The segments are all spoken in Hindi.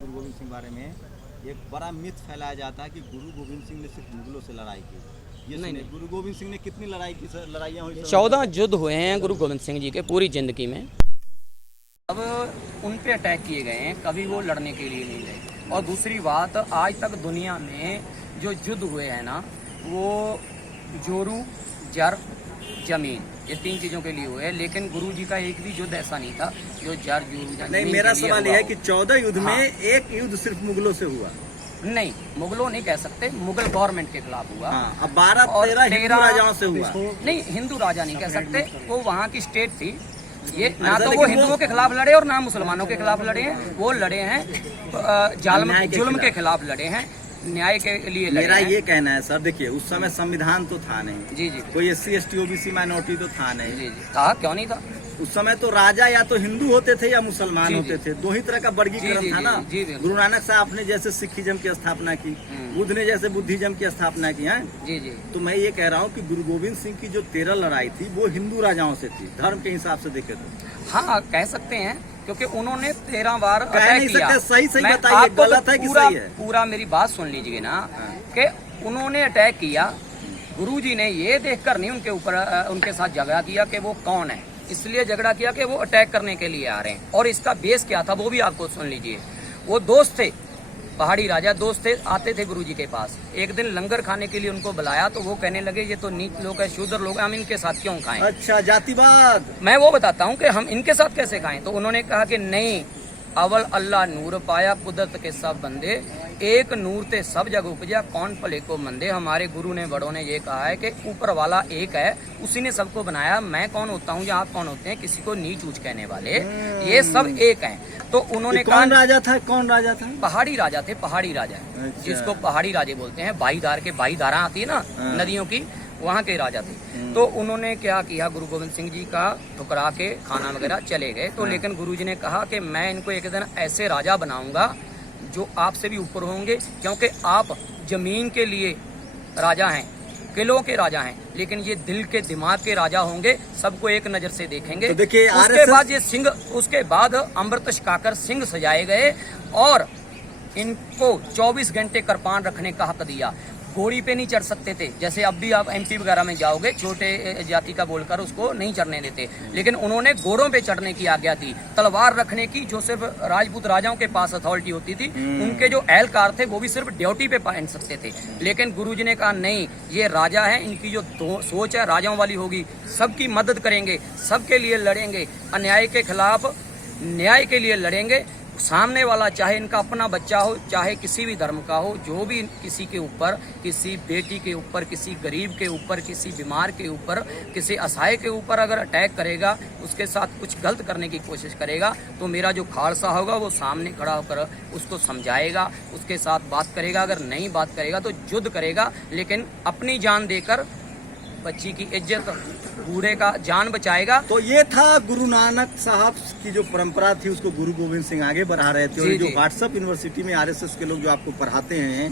गुरु गोविंद सिंह बारे में एक बड़ा मिथ फैलाया जाता है कि गुरु गोविंद सिंह ने सिर्फ मुगलों से लड़ाई की। ये नहीं, गुरु गोविंद सिंह ने कितनी लड़ाई की सर? लड़ाइयाँ हुई 14 युद्ध हुए हैं गुरु गोविंद सिंह जी के पूरी जिंदगी में। अब उन पे अटैक किए गए हैं, कभी वो लड़ने के लिए नहीं गए। और दूसरी बात, आज तक दुनिया में जो युद्ध हुए हैं ना, वो जोरू, जर, जमीन, ये 3 चीजों के लिए हुए हैं। लेकिन गुरु जी का एक भी युद्ध ऐसा नहीं था जो जर, जोरू, नहीं। मेरा सवाल यह है कि 14 युद्ध में एक युद्ध सिर्फ मुगलों से हुआ। नहीं, मुगलों नहीं कह सकते, मुगल गवर्नमेंट के खिलाफ हुआ। अब 12-13 हिंदू राजाओं से हुआ। नहीं, हिंदू राजा नहीं कह सकते, वो वहाँ की स्टेट थी। ये ना तो वो हिंदुओं के खिलाफ लड़े और ना मुसलमानों के खिलाफ लड़े हैं। वो लड़े हैं जुल्म के खिलाफ लड़े हैं, न्याय के लिए लड़े। मेरा ये कहना है सर, देखिए उस समय संविधान तो था नहीं। जी जी। कोई SC ST OBC माइनॉरिटी तो था नहीं। जी जी। था, क्यों नहीं था? उस समय तो राजा या तो हिंदू होते थे या मुसलमान होते थे। 2 ही तरह का वर्गीकरण था ना। गुरु नानक साहब ने जैसे सिखिज्म की स्थापना की, बुद्ध ने जैसे बुद्धिज्म की स्थापना की है। जी जी। तो मैं ये कह रहा हूँ कि गुरु गोविंद सिंह की जो 13 लड़ाई थी वो हिंदू राजाओं से थी, धर्म के हिसाब से देखे तो। हाँ, कह सकते हैं, क्योंकि उन्होंने 13 बार अटैक किया। सही बताइए, गलत है कि सही है? पूरा मेरी बात सुन लीजिए ना, कि उन्होंने अटैक किया। गुरुजी ने ये देखकर नहीं उनके ऊपर उनके साथ झगड़ा किया कि वो कौन है, इसलिए झगड़ा किया कि वो अटैक करने के लिए आ रहे हैं। और इसका बेस क्या था वो भी आपको सुन लीजिए। वो दोस्त थे, पहाड़ी राजा दोस्त थे, आते थे गुरुजी के पास। एक दिन लंगर खाने के लिए उनको बुलाया तो वो कहने लगे ये तो नीच लोग हैं, शूद्र लोग हैं, हम इनके साथ क्यों खाएं? अच्छा, जातिवाद। मैं वो बताता हूँ कि हम इनके साथ कैसे खाएं। तो उन्होंने कहा कि नहीं, अवल अल्लाह नूर पाया, कुदरत के सब बंदे, एक नूर ते सब जग उपजा, कौन भले को मंदे। हमारे गुरु ने, बड़ों ने ये कहा है कि ऊपर वाला एक है, उसी ने सबको बनाया। मैं कौन होता हूँ या आप कौन होते हैं किसी को नीच ऊंच कहने वाले? ये सब एक हैं। तो उन्होंने कहा, कौन राजा था? कौन राजा था? पहाड़ी राजा थे, पहाड़ी राजा। अच्छा। जिसको पहाड़ी राजे बोलते हैं, बाईधार के, बाईधारा आती है ना नदियों की, वहाँ के राजा थे। तो उन्होंने क्या किया, गुरु गोविंद सिंह जी का ठुकरा के खाना वगैरह चले गए। तो लेकिन गुरु जी ने कहा कि मैं इनको एक दिन ऐसे राजा बनाऊंगा जो आपसे भी ऊपर होंगे, क्योंकि आप जमीन के लिए राजा हैं, किलों के राजा हैं, लेकिन ये दिल के, दिमाग के राजा होंगे, सबको एक नजर से देखेंगे। तो देखिए, उसके बाद ये सिंह, उसके बाद अमृत छकाकर सिंह सजाए गए और इनको 24 घंटे करपान रखने का हक दिया। घोड़ी पे नहीं चढ़ सकते थे, जैसे अब भी आप MP वगैरह में जाओगे, छोटे जाति का बोलकर उसको नहीं चढ़ने देते, लेकिन उन्होंने घोड़ों पे चढ़ने की आज्ञा दी। तलवार रखने की, जो सिर्फ राजपूत राजाओं के पास अथॉरिटी होती थी, उनके जो एहलकार थे वो भी सिर्फ ड्यूटी पे पहन सकते थे। लेकिन गुरुजी ने कहा नहीं, ये राजा है, इनकी जो सोच है राजाओं वाली होगी, सबकी मदद करेंगे, सबके लिए लड़ेंगे, अन्याय के खिलाफ न्याय के लिए लड़ेंगे। सामने वाला चाहे इनका अपना बच्चा हो, चाहे किसी भी धर्म का हो, जो भी किसी के ऊपर, किसी बेटी के ऊपर, किसी गरीब के ऊपर, किसी बीमार के ऊपर, किसी असहाय के ऊपर अगर अटैक करेगा, उसके साथ कुछ गलत करने की कोशिश करेगा, तो मेरा जो खालसा होगा वो सामने खड़ा होकर उसको समझाएगा, उसके साथ बात करेगा। अगर नहीं बात करेगा तो युद्ध करेगा, लेकिन अपनी जान देकर बच्ची की इज्जत, बूढ़े का जान बचाएगा। तो ये था गुरु नानक साहब की जो परंपरा थी, उसको गुरु गोविंद सिंह आगे बढ़ा रहे थे। और जो व्हाट्सएप यूनिवर्सिटी में RSS के लोग जो आपको पढ़ाते हैं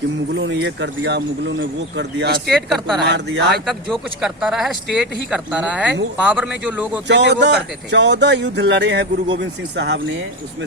कि मुगलों ने ये कर दिया, मुगलों ने वो कर दिया, स्टेट करता रहा है, आज तक जो कुछ करता रहा है स्टेट ही करता रहा है। पावर में जो लोग होते थे वो करते थे। 14 युद्ध लड़े हैं गुरु गोविंद सिंह साहब ने, उसमें